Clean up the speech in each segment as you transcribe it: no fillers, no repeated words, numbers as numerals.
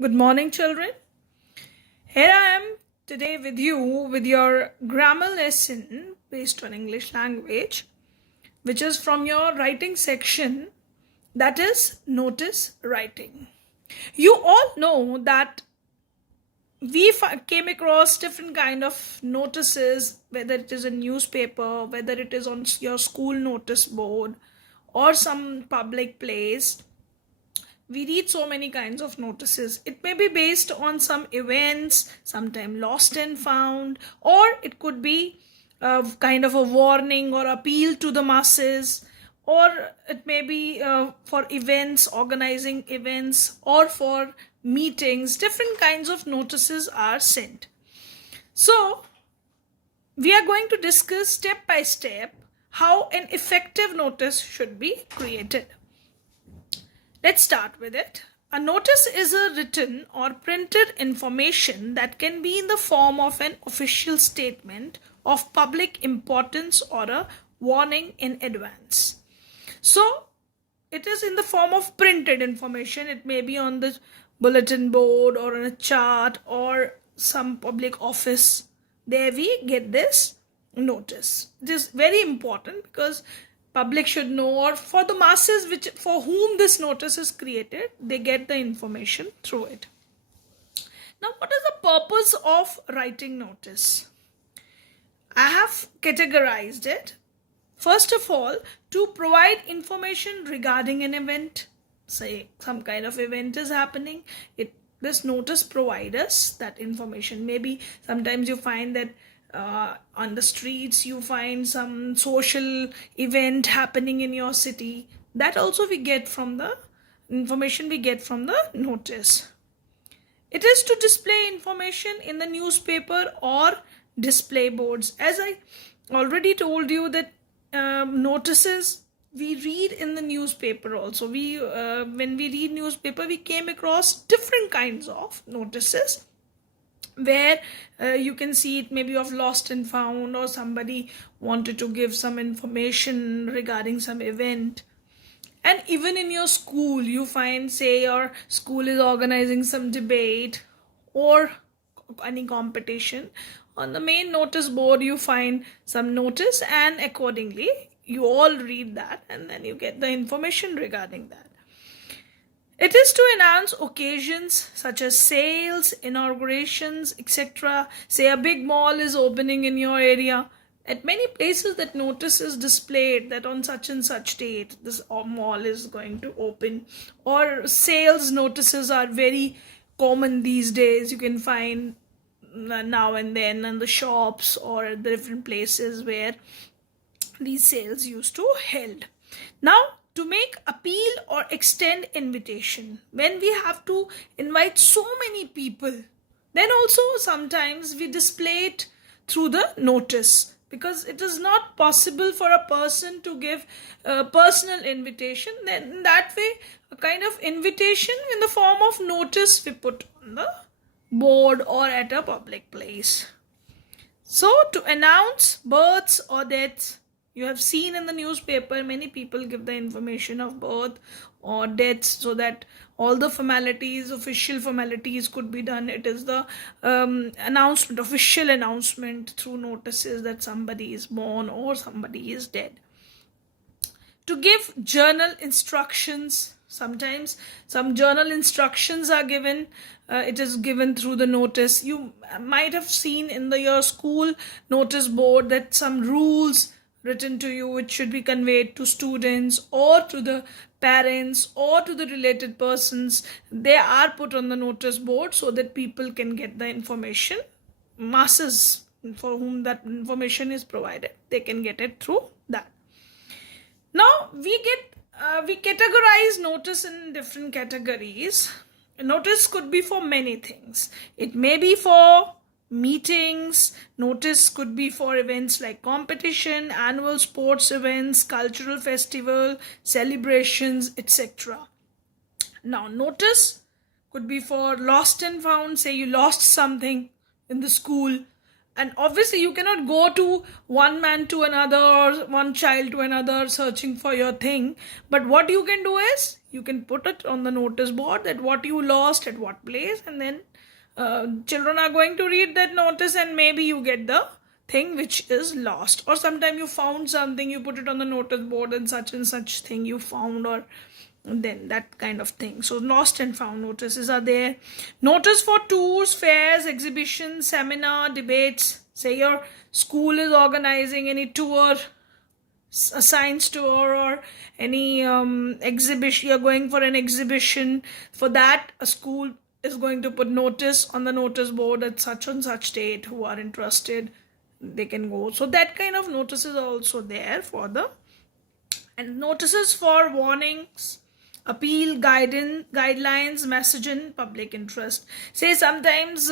Good morning, children. Here I am today with you with your grammar lesson based on English language, which is from your writing section, that is notice writing. You all know that we came across different kind of notices, whether it is a newspaper, whether it is on your school notice board or some public place. We read so many kinds of notices. It may be based on some events, sometimes lost and found, or it could be a kind of a warning or appeal to the masses, or it may be for events, organizing events, or for meetings. Different kinds of notices are sent. So we are going to discuss step by step how an effective notice should be created. Let's start with it. A notice is a written or printed information that can be in the form of an official statement of public importance or a warning in advance. So, it is in the form of printed information. It may be on the bulletin board or on a chart or some public office. There we get this notice. It is very important because public should know, or for the masses for whom this notice is created, they get the information through it. Now, what is the purpose of writing notice? I have categorized it. First of all, to provide information regarding an event. Say some kind of event is happening, this notice provides us that information. Maybe sometimes you find that on the streets you find some social event happening in your city. That also we get from the information we get from the notice. It is to display information in the newspaper or display boards. As I already told you that notices we read in the newspaper also. When we read newspaper, we came across different kinds of notices where you can see it may be of lost and found, or somebody wanted to give some information regarding some event. And even in your school, you find, say your school is organizing some debate or any competition. On the main notice board, you find some notice, and accordingly, you all read that, and then you get the information regarding that. It is to announce occasions such as sales, inaugurations, etc. Say a big mall is opening in your area. At many places that notice is displayed that on such and such date this mall is going to open. Or sales notices are very common these days. You can find now and then in the shops or the different places where these sales used to held. Now, to make appeal or extend invitation, when we have to invite so many people, then also sometimes we display it through the notice, because it is not possible for a person to give a personal invitation. Then in that way, a kind of invitation in the form of notice we put on the board or at a public place. So to announce births or deaths, you have seen in the newspaper many people give the information of birth or deaths so that all the formalities, official formalities could be done. It is the announcement, official announcement through notices that somebody is born or somebody is dead. To give journal instructions, sometimes some journal instructions are given. It is given through the notice. You might have seen in your school notice board that some rules written to you which should be conveyed to students or to the parents or to the related persons. They are put on the notice board so that people can get the information. Masses for whom that information is provided, they can get it through that. Now we categorize notice in different categories. Notice could be for many things. It may be for meetings. Notice could be for events like competition, annual sports events, cultural festival, celebrations, etc. Now, notice could be for lost and found. Say you lost something in the school, and obviously you cannot go to one man to another or one child to another searching for your thing, but what you can do is you can put it on the notice board that what you lost at what place, and then children are going to read that notice, and maybe you get the thing which is lost. Or sometime you found something, you put it on the notice board and such thing you found, or then that kind of thing. So lost and found notices are there. Notice for tours, fairs, exhibitions, seminar, debates. Say your school is organizing any tour, a science tour, or any exhibition, you're going for an exhibition. For that, a school is going to put notice on the notice board at such and such date. Who are interested, they can go. So that kind of notices are also there for the, and notices for warnings, appeal, guidelines, message in public interest. Say sometimes,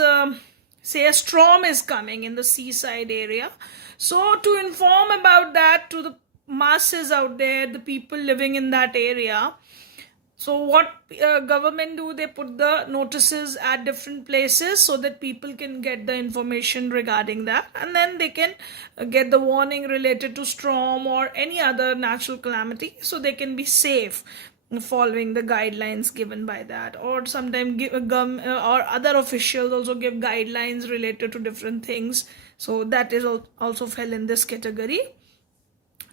say a storm is coming in the seaside area. So to inform about that to the masses out there, the people living in that area. So what government do, they put the notices at different places so that people can get the information regarding that, and then they can get the warning related to storm or any other natural calamity, so they can be safe following the guidelines given by that. Or sometimes or other officials also give guidelines related to different things, so that is also fell in this category.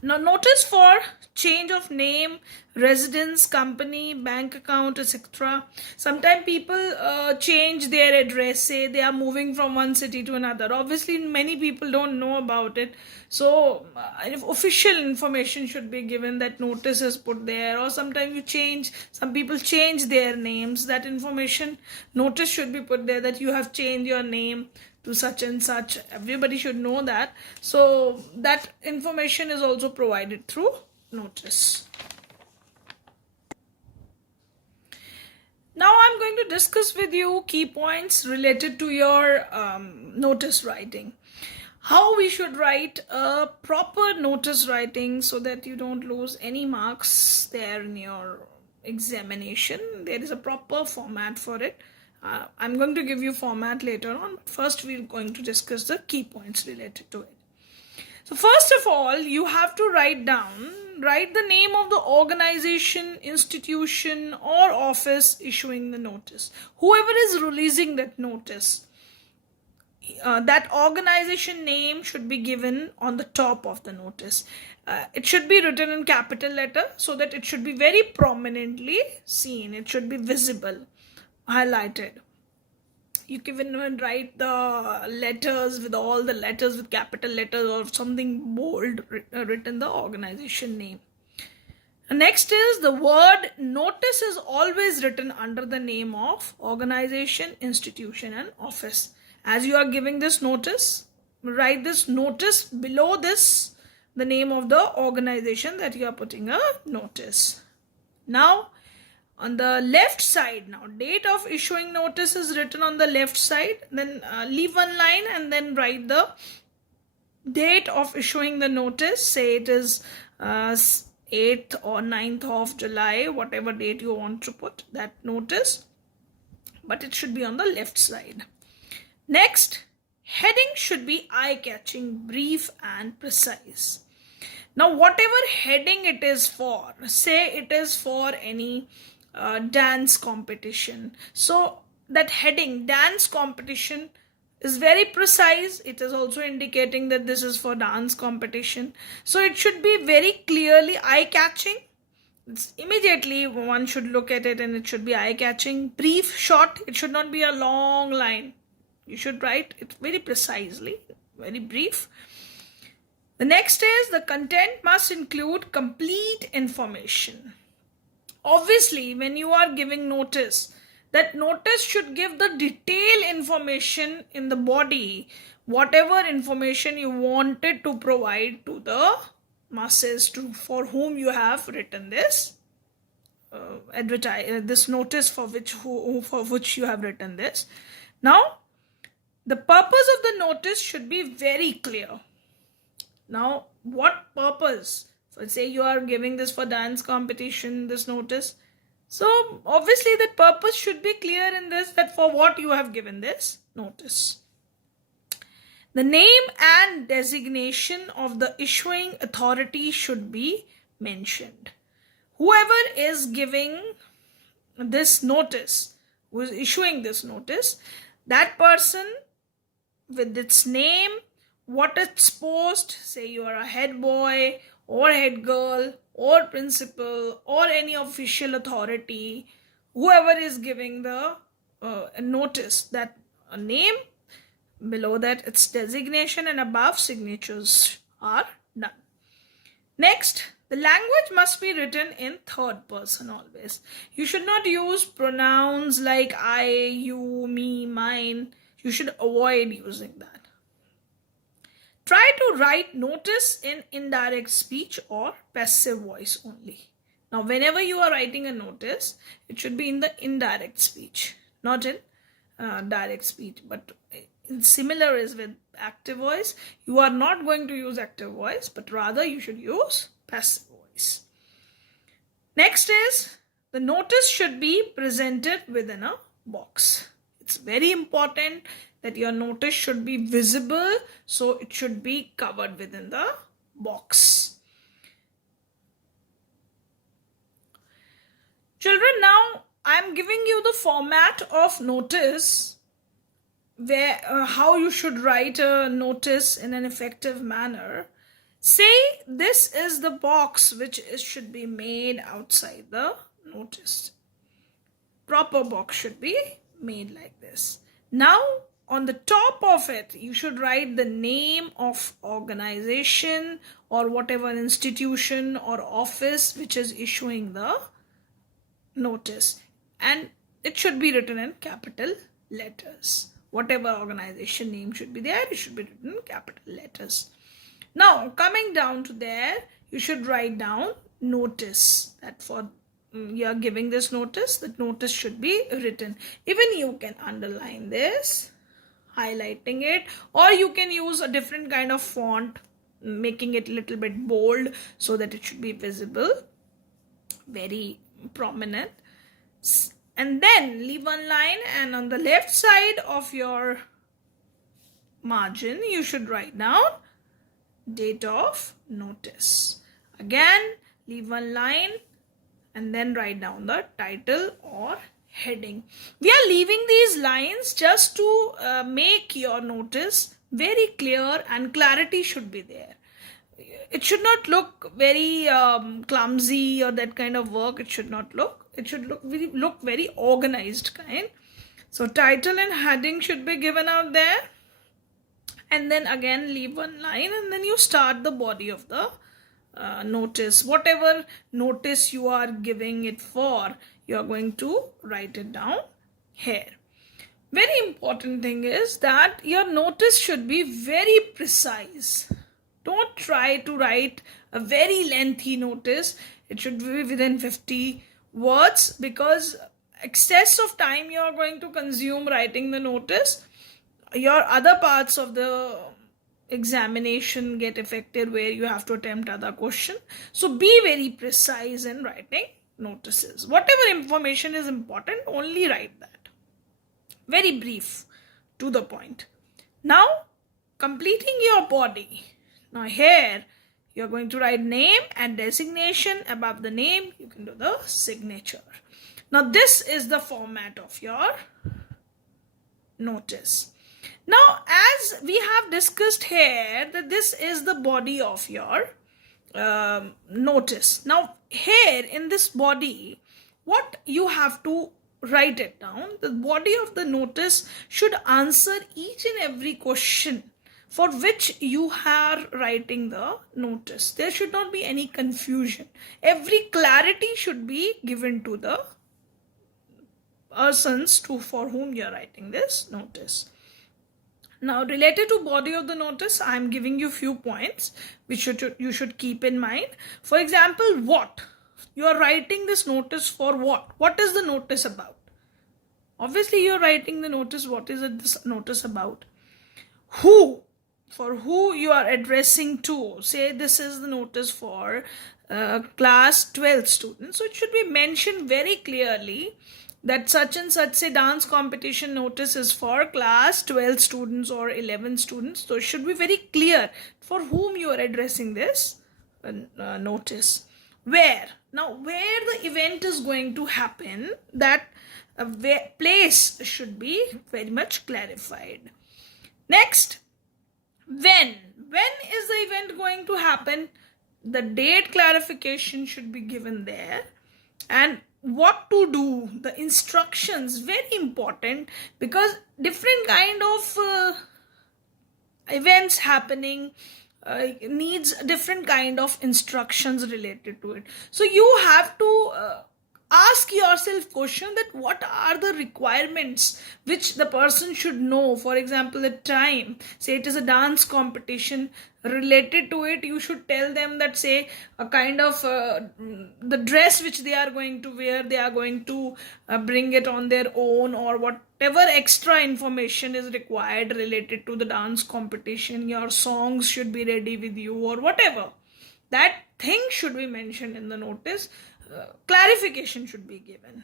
Now notice for change of name, residence, company, bank account, etc. Sometimes people change their address, say they are moving from one city to another. Obviously many people don't know about it, so if official information should be given, that notice is put there. Or sometimes some people change their names, that information, notice should be put there that you have changed your name to such and such. Everybody should know that. So that information is also provided through notice. Now I'm going to discuss with you key points related to your notice writing. How we should write a proper notice writing so that you don't lose any marks there in your examination. There is a proper format for it. I'm going to give you format later on, but first we're going to discuss the key points related to it. So first of all, you have to write the name of the organization, institution or office issuing the notice. Whoever is releasing that notice, that organization name should be given on the top of the notice. It should be written in capital letter so that it should be very prominently seen. It should be visible, highlighted. You can even write the letters with all the letters with capital letters, or something bold written the organization name. Next is the word notice is always written under the name of organization, institution and office. As you are giving this notice, write this notice below this, the name of the organization that you are putting a notice. Now on the left side, now date of issuing notice is written on the left side. Then leave one line and then write the date of issuing the notice. Say it is 8th or 9th of July, whatever date you want to put that notice, but it should be on the left side. Next, heading should be eye-catching, brief and precise. Now whatever heading it is for, say it is for any dance competition, so that heading dance competition is very precise. It is also indicating that this is for dance competition, so it should be very clearly eye-catching. Immediately one should look at it and it should be eye-catching. Brief, short, it should not be a long line. You should write it very precisely, very brief. The next is the content must include complete information. Obviously, when you are giving notice, that notice should give the detailed information in the body, whatever information you wanted to provide to the masses for whom you have written this this notice, for which you have written this. Now, the purpose of the notice should be very clear. Now, what purpose? So say you are giving this for dance competition, this notice. So obviously the purpose should be clear in this, that for what you have given this notice. The name and designation of the issuing authority should be mentioned. Whoever is giving this notice, who is issuing this notice, that person with its name, what its post, say you are a head boy or head girl or principal or any official authority, whoever is giving the notice, that a name, below that its designation, and above signatures are done. Next, the language must be written in third person always. You should not use pronouns like I, you, me, mine. You should avoid using that. Try to write notice in indirect speech or passive voice only. Now, whenever you are writing a notice, it should be in the indirect speech, not in direct speech. But similar is with active voice. You are not going to use active voice, but rather you should use passive voice. Next is, the notice should be presented within a box. It's very important that your notice should be visible, so it should be covered within the box. Children, now I am giving you the format of notice, where how you should write a notice in an effective manner. Say this is the box which should be made outside the notice. Proper box should be made like this. Now, on the top of it, you should write the name of organization or whatever institution or office which is issuing the notice. And it should be written in capital letters. Whatever organization name should be there, it should be written in capital letters. Now, coming down to there, you should write down notice. That for you are giving this notice, that notice should be written. Even you can underline this, highlighting it, or you can use a different kind of font, making it a little bit bold so that it should be visible, very prominent. And then leave one line, and on the left side of your margin, you should write down date of notice. Again, leave one line and then write down the title or heading. We are leaving these lines just to make your notice very clear, and clarity should be there. It should not look very clumsy or that kind of work. It should not look. It should look very organized kind. So title and heading should be given out there. And then again leave one line, and then you start the body of the notice. Whatever notice you are giving it for, you are going to write it down here. Very important thing is that your notice should be very precise. Don't try to write a very lengthy notice. It should be within 50 words, because excess of time you are going to consume writing the notice, your other parts of the examination get affected, where you have to attempt other question. So be very precise in writing notices. Whatever information is important, only write that. Very brief, to the point. Now, completing your body. Now here, you're going to write name and designation. Above the name, you can do the signature. Now this is the format of your notice. Now, as we have discussed here, that this is the body of your notice. Now, here in this body, what you have to write it down, the body of the notice should answer each and every question for which you are writing the notice. There should not be any confusion. Every clarity should be given to the persons for whom you are writing this notice. Now, related to body of the notice, I am giving you few points which you should keep in mind. For example, what? You are writing this notice for what? What is the notice about? Obviously, you are writing the notice. What is this notice about? Who? For who you are addressing to. Say this is the notice for class 12 students. So it should be mentioned very clearly that such and such say dance competition notice is for class 12 students or 11 students. So it should be very clear for whom you are addressing this notice. Where the event is going to happen, that place should be very much clarified. Next, when is the event going to happen? The date clarification should be given there. And what to do, the instructions, very important, because different kind of events happening needs different kind of instructions related to it. So you have to ask yourself question that what are the requirements which the person should know. For example, the time, say it is a dance competition, related to it you should tell them that, say, a kind of the dress which they are going to wear, they are going to bring it on their own, or whatever extra information is required related to the dance competition. Your songs should be ready with you, or whatever that thing should be mentioned in the notice. Clarification should be given.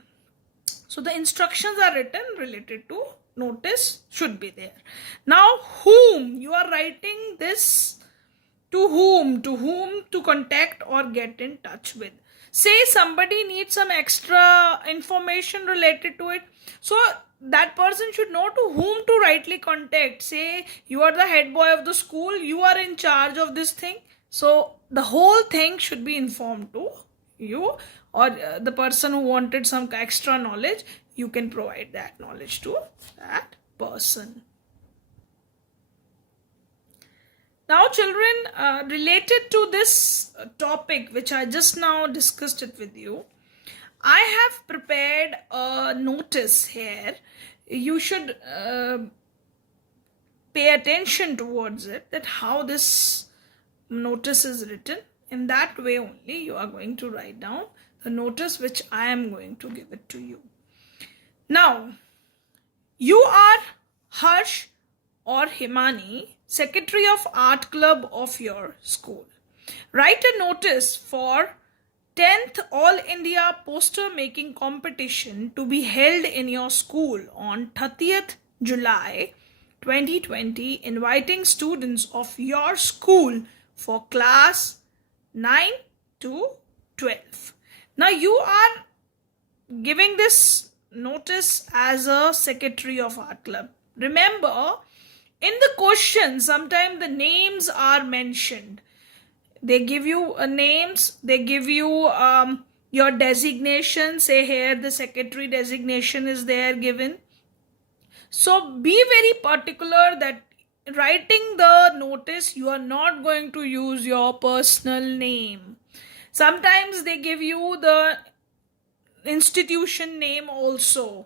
So the instructions are written related to notice should be there. Now, whom you are writing this, to whom to contact or get in touch with. Say somebody needs some extra information related to it, so that person should know to whom to rightly contact. Say you are the head boy of the school, you are in charge of this thing, so the whole thing should be informed to you, or the person who wanted some extra knowledge, you can provide that knowledge to that person. Now children, related to this topic which I just now discussed it with you, I have prepared a notice here. You should pay attention towards it, that how this notice is written. In that way only you are going to write down the notice which I am going to give it to you. Now, you are Harsh or Himani, Secretary of Art Club of your school. Write a notice for 10th All India Poster Making Competition to be held in your school on 30th July 2020, inviting students of your school for class 9 to 12. Now you are giving this notice as a Secretary of Art Club. Remember, in the question, sometimes the names are mentioned. They give you names, they give you your designation. Say here the secretary designation is there given. So be very particular that writing the notice, you are not going to use your personal name. Sometimes they give you the institution name also.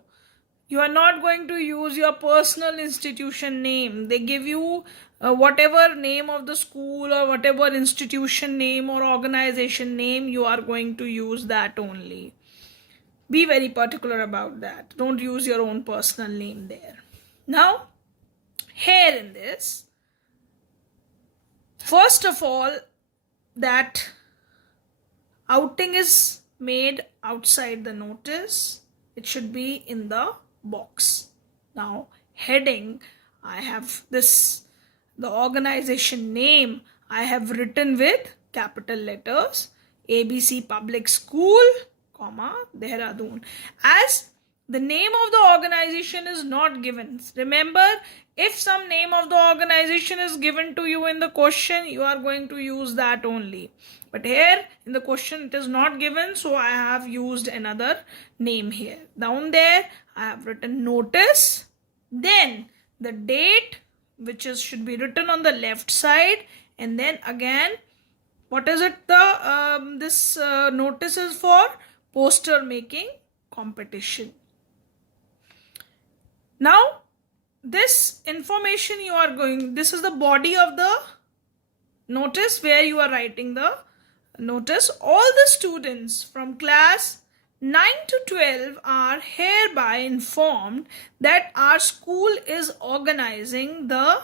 You are not going to use your personal institution name. They give you whatever name of the school or whatever institution name or organization name, you are going to use that only. Be very particular about that. Don't use your own personal name there. Now, here in this, first of all, that outing is made outside the notice. It should be in the box. Now, heading, I have this, the organization name I have written with capital letters, ABC Public School, comma, Dehradun. As the name of the organization is not given. Remember, if some name of the organization is given to you in the question, you are going to use that only. But here in the question it is not given, so I have used another name here. Down there I have written notice, then the date which should be written on the left side, and then again what is it, the this notice is for poster making competition. Now this information you are going, this is the body of the notice where you are writing the notice. All the students from class 9 to 12 are hereby informed that our school is organizing the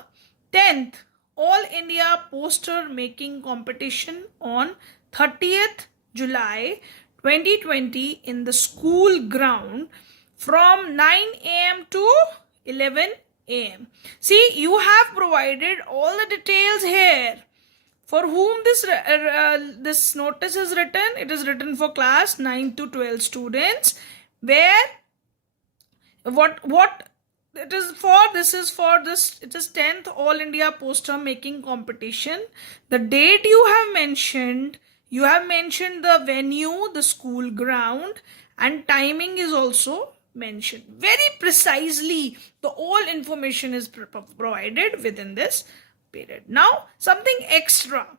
10th All India Poster Making Competition on 30th July 2020 in the school ground from 9 a.m. to 11 a.m. See, you have provided all the details here. For whom this notice is written? It is written for class 9 to 12 students. Where what it is for? This is for this. It is 10th All India poster making competition. The date you have mentioned. You have mentioned the venue, the school ground, and timing is also mentioned. Very precisely, the all information is provided within this period. Now, something extra.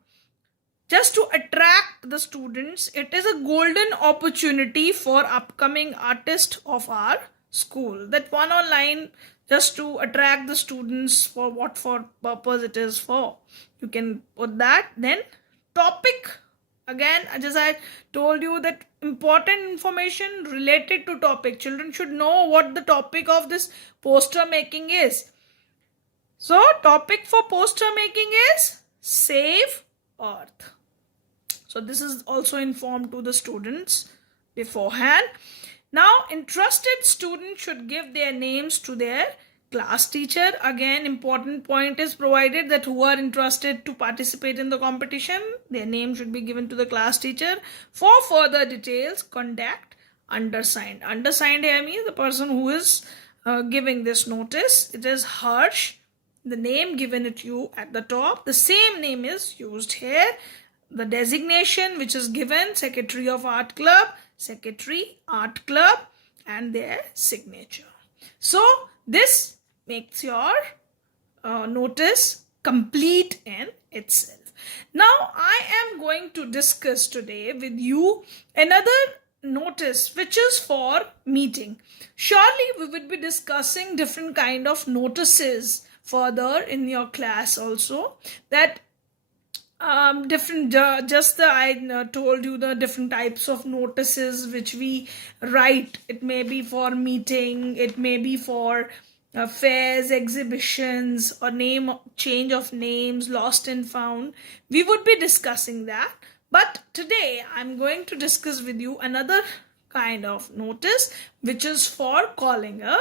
Just to attract the students, it is a golden opportunity for upcoming artists of our school. That one online, just to attract the students, for what for purpose it is for. You can put that. Then topic. Again, as I told you, that important information related to topic. Children should know what the topic of this poster making is. So, topic for poster making is Save Earth. So, this is also informed to the students beforehand. Now, interested students should give their names to their class teacher. Again, important point is provided that who are interested to participate in the competition, their name should be given to the class teacher. For further details, contact undersigned. Undersigned here means the person who is giving this notice. It is Harsh. The name given to you at the top. The same name is used here. The designation which is given, Secretary of Art Club, Secretary Art Club, and their signature. So, this makes your notice complete in itself. Now, I am going to discuss today with you another notice which is for meeting. Surely, we would be discussing different kind of notices further in your class also. That different I told you the different types of notices which we write. It may be for meeting, it may be for fairs, exhibitions, or name change of names, lost and found. We would be discussing that, but today I'm going to discuss with you another kind of notice which is for calling a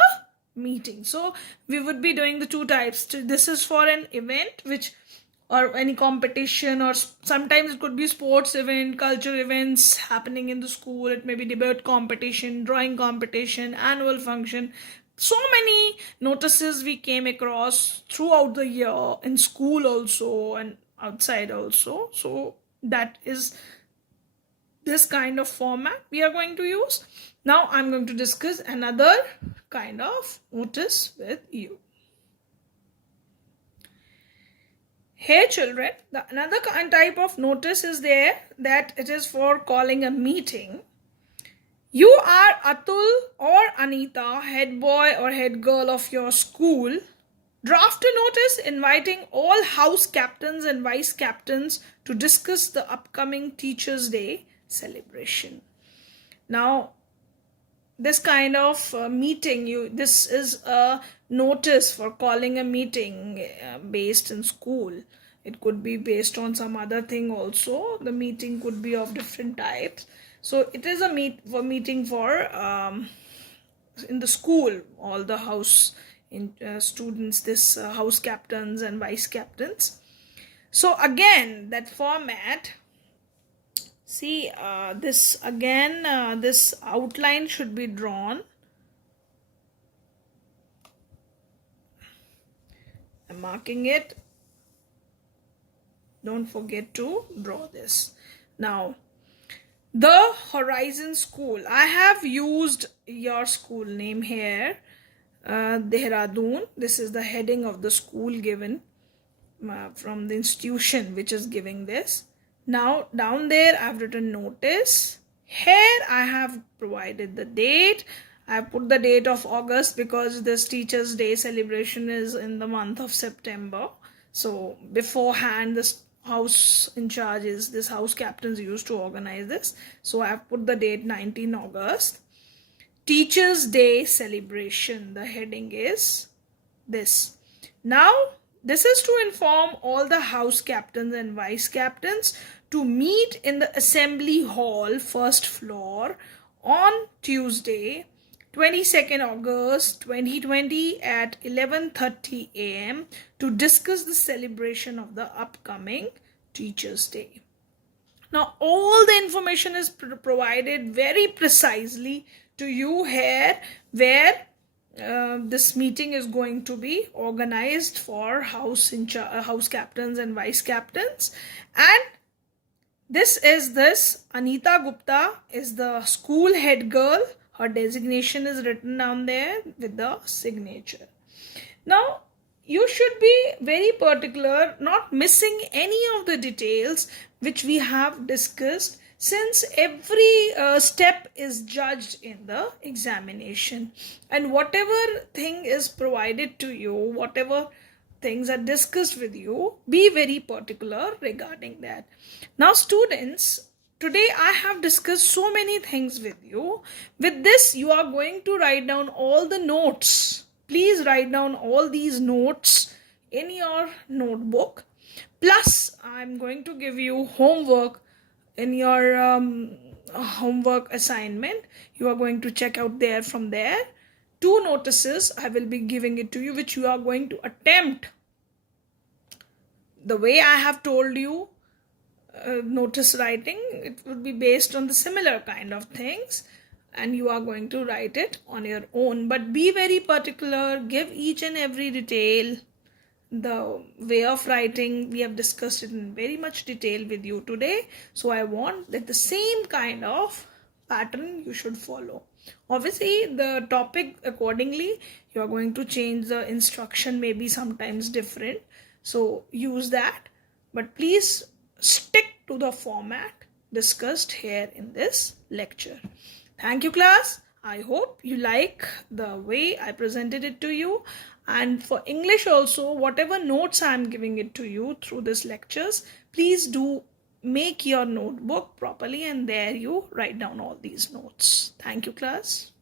meeting. So we would be doing the two types. This is for an event which, or any competition, or sometimes it could be sports event, culture events happening in the school. It may be debate competition, drawing competition, annual function. So many notices we came across throughout the year, in school also and outside also. So that is this kind of format we are going to use. Now I'm going to discuss another kind of notice with you. Hey children, another type of notice is there, that it is for calling a meeting. You are Atul or Anita, head boy or head girl of your school. Draft a notice inviting all house captains and vice captains to discuss the upcoming Teachers' Day celebration. Now, this kind of meeting, this is a notice for calling a meeting based in school. It could be based on some other thing also. The meeting could be of different types. So it is a meeting for in the school, all the house students, this house captains and vice captains. So again, that format. See, this again, this outline should be drawn. I'm marking it. Don't forget to draw this. Now, the Horizon School. I have used your school name here, Dehradun. This is the heading of the school given from the institution which is giving this. Now, down there, I've written notice. Here, I have provided the date. I put the date of August because this Teachers' Day celebration is in the month of September. So, beforehand, this house in charge is, this house captains used to organize this. So, I have put the date 19 August. Teachers' Day celebration. The heading is this. Now, this is to inform all the house captains and vice captains to meet in the assembly hall, first floor, on Tuesday, 22nd August 2020 at 11:30 a.m. to discuss the celebration of the upcoming Teachers' Day. Now, all the information is provided very precisely to you here, where this meeting is going to be organized for house captains and vice captains. And this Anita Gupta is the school head girl. Her designation is written down there with the signature. Now, you should be very particular, not missing any of the details which we have discussed, since every step is judged in the examination, and whatever thing is provided to you, whatever things are discussed with you, be very particular regarding that. Now students, today I have discussed so many things with you. With this, you are going to write down all the notes. Please write down all these notes in your notebook. Plus, I'm going to give you homework in your homework assignment. You are going to check out there from there. 2 notices I will be giving it to you, which you are going to attempt the way I have told you. Notice writing, it would be based on the similar kind of things, and you are going to write it on your own. But be very particular, give each and every detail. The way of writing, we have discussed it in very much detail with you today. So I want that the same kind of pattern you should follow. Obviously, the topic accordingly, you are going to change the instruction, maybe sometimes different. So use that. But please stick to the format discussed here in this lecture. Thank you, class. I hope you like the way I presented it to you. And for English also, whatever notes I am giving it to you through these lectures, please do make your notebook properly, and there you write down all these notes. Thank you, class.